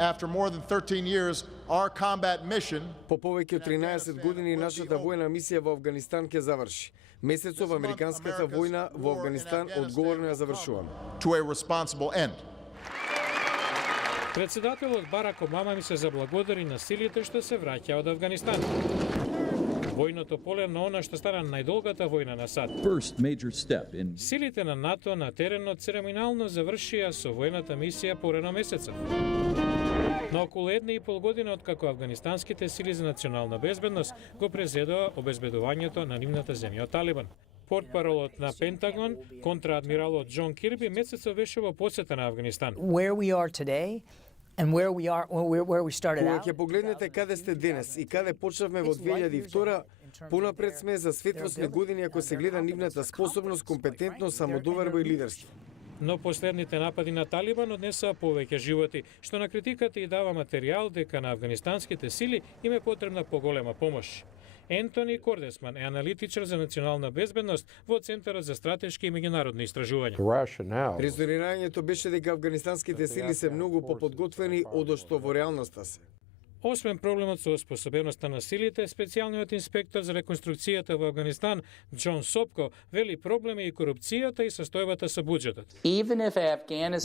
After more than 13 years, our combat mission По повеќе од 13 години нашата војна мисија во Афганистан ќе заврши. Месецов американската војна во Афганистан одговорно ја завршуваме. to a responsible end. Председателот Барак Обама ми се заблагодари на силите што се враќа од Афганистан. Војното поле на она што стана најдолгата војна на САД. Силите на НАТО на теренот церемониално завршија со војната мисија порано месецот. На околу 1,5 година откако афганистанските сили за национална безбедност го презедоа обезбедувањето на нивната земја од Талибан. Портпаролот на Пентагон, контраадмиралот Џон Кирби, месецот беше во посета на Афганистан. Where we are today and where we started Кога out. ќе погледнете каде сте денес и каде почнавме во 2002, понапред сме за светлосни години ако се гледа нивната способност, компетентност, самодоверба и лидерство. Но последните напади на Талибан однесоа повеќе животи, што на критиката и дава материјал дека на афганистанските сили им е потребна поголема помош. Ентони Кордесман е аналитичар за национална безбедност во Центарот за стратешки и меѓународни истражувања. Резонирањето беше дека афганистанските сили се многу поподготвени од што во реалноста се. Освен проблемот со способеноста на силите, специјалниот инспектор за реконструкцијата во Афганистан, Џон Сопко, вели проблеми и корупцијата и состојбата со буџетот.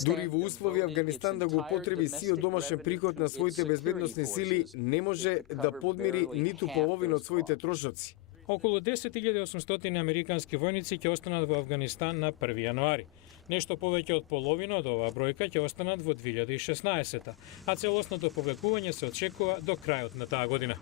Дури во услови Афганистан да го употреби сиот домашен приход на своите безбедносни сили, не може да подмири ниту половина од своите трошоци. Околу 10.800 американски војници ќе останат во Афганистан на 1 јануари. Нешто повеќе од половина од оваа бројка ќе останат во 2016, а целосното повлекување се очекува до крајот на таа година.